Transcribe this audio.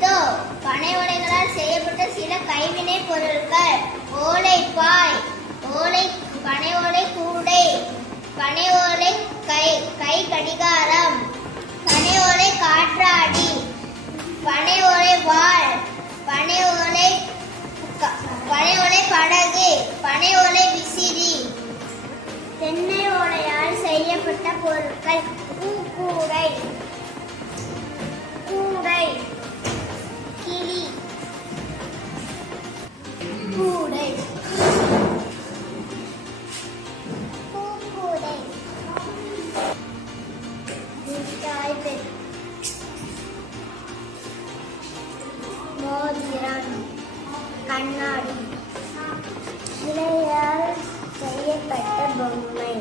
பனை ஓலைகளால் செய்யப்பட்ட சில கைவினை பொருட்கள். ஓலை பாய் ஓலை பனை ஓலை கூடை பனை ஓலை கை கை கடிகாரம் பனை ஓலை காற்றாடி பனை ஓலை வாள் பனை ஓலை க- பனை ஓலை படகு பனை ஓலை விசிறி. தென்னை ஓலையால் செய்யப்பட்ட பொருட்கள். பூக்கூடை பார்த்தேன் மோதிரம் கண்ணாடி. இலையால் செய்யப்பட்ட பொம்மை.